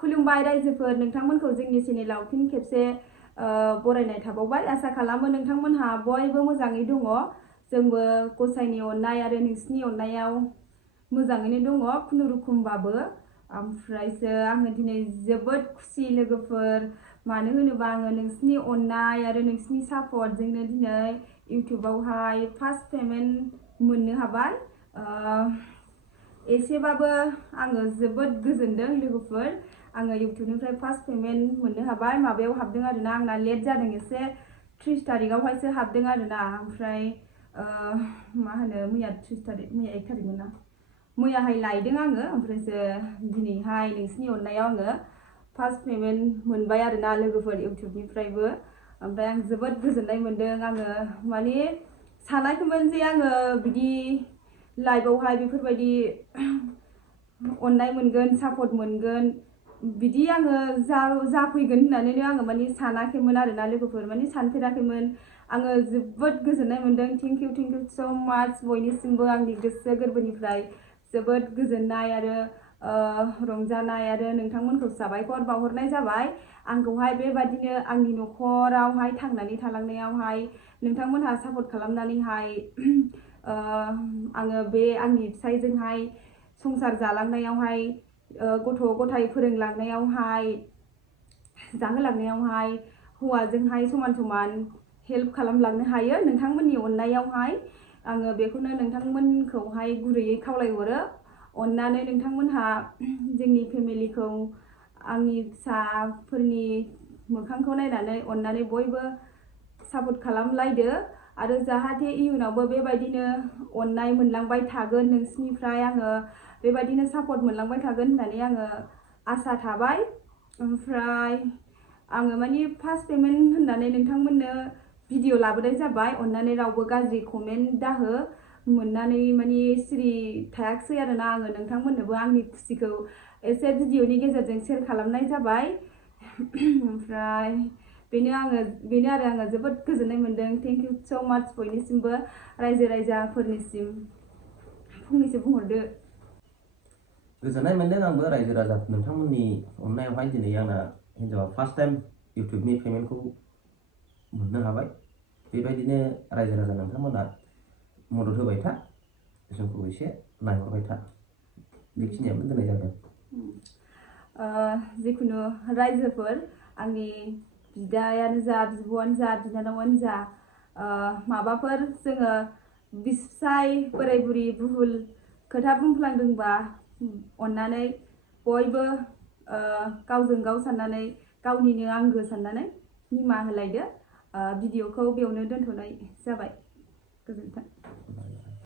खुलुमबाय रायजोफोर नोंथांमोनखौ जोंनि चेनेलाव फिन खेबसे बरायनाय थाबावबाय आसा खालामो नोंथांमोनहा बयबो मोजाङै दङ जोंबो गसाइनि अननाय आरो नोंसिनि अननायाव मोजाङैनो दङ खुनुरुखुमबाबो ओमफ्रायसो आङो दिनै जोबोद खुसि लोगोफोर मानो होनोबा आङो नोंसिनि अननाय आरो नोंसिनि सापर्टजोंनो दिनै इउट्युबावहाय फार्स्ट पेमेन्ट मोननो हाबाय एसेबाबो आङो जोबोद गोजोनदों लोगोफोर आङो इउट्युबनिफ्राय फार्स्ट पेमेन्ट मोननो हाबाय माबायाव हाबदों आरोना आंना लेट जादों एसे 30 तारिखआवहायसो हाबदों आरोना ओमफ्राय मा होनो मैया 30 तारिख मैया 1 तारिखमोन ना मैयाहाय लायदों आङो ओमफ्रायसो दिनैहाय नोंसिनि अननायाव आङो फार्स्ट पेमेन्ट मोनबाय आरोना लोगोफोर इउट्युबनिफ्रायबो ओमफ्राय आं जोबोद गोजोननाय मोनदों आङो माने सानाखैमोन जे आङो बिदि लाइभआवहाय बेफोरबायदि अननाय मोनगोन सापर्ट मोनगोन बिदि आङो जाफैगोन होननानैनो आङो माने सानाखैमोन आरोना लोगोफोर माने सानफेराखैमोन आङो जोबोद गोजोननाय मोनदों थेंक इउ सो माच बयनिसिमबो आंनि गोसो गोरबोनिफ्राय जोबोद गोजोननाय आरो रंजानाय आरो नोंथांमोनखौ साबायखर बावहरनाय जाबाय आंखौहाय बेबादिनो आंनि न'खरावहाय थांनानै थालांनायावहाय नोंथांमोनहा सापर्ट खालामनानैहाय आङो बे आंनि फिसायजोंहाय संसार जालांनायावहाय गथ' गथाय फोरोंलांनायावहाय जाहोलांनायावहाय हौवाजोंहाय समान समान हेल्प खालामलांनो हायो नोंथांमोननि अननायावहाय आङो बेखौनो नोंथांमोनखौहाय गुरैयै खावलायहरो अननानै नोंथांमोनहा जोंनि फेमिलिखौ आंनि फिसाफोरनि मोखांखौ नायनानै अननानै बयबो सापर्ट खालामलायदो आरो जाहाथे इयुनावबो बेबायदिनो अननाय मोनलांबाय थागोन नोंसिनिफ्राय आङो बेबायदिनो सापर्ट मोनलांबाय थागोन होननानै आङो आसा थाबाय ओमफ्राय आङो माने फार्स्ट पेमेन्ट होननानै नोंथांमोननो भिडिअ लाबोनाय जाबाय अननानै रावबो गाज्रि कमेन्ट दाहो मोननानै माने सिरि थायाखसै आरोना आङो नोंथांमोननोबो आंनि खुसिखौ एसे भिडिअनि गेजेरजों शेयार खालामनाय जाबाय ओमफ्राय बेनो आरो आङो जोबोद गोजोननाय मोनदों थेंक इउ सो माच बयनिसिमबो रायजो राजाफोरनिसिम फंनैसो बुंहरदो गोजोननाय मोनदों आंबो रायजो राजा नोंथांमोननि अननायावहाय दिनै आंना हिन्जावा फार्स्ट टाइम इउट्युबनि पेमेन्टखौ मोननो हाबाय बेबायदिनो रायजो राजा नोंथांमोना मदद होबाय था जोंखौ एसे नायहरबाय था बेखिनियावनो दोननाय जादों जिखुनु रायजोफोर आंनि बिदायानो जा बिब'आनो जा बिनानावानो जा माबाफोर जोङो बिसाय बोराय बुरि बुहुल खोथा बुंफ्लांदोंबा अननानै बयबो गावजों गाव साननानै गावनिनो आंगो साननानै निमाहा होलायदो भिडिअखौ बेयावनो दोनथ'नाय जाबाय गोजोन्थों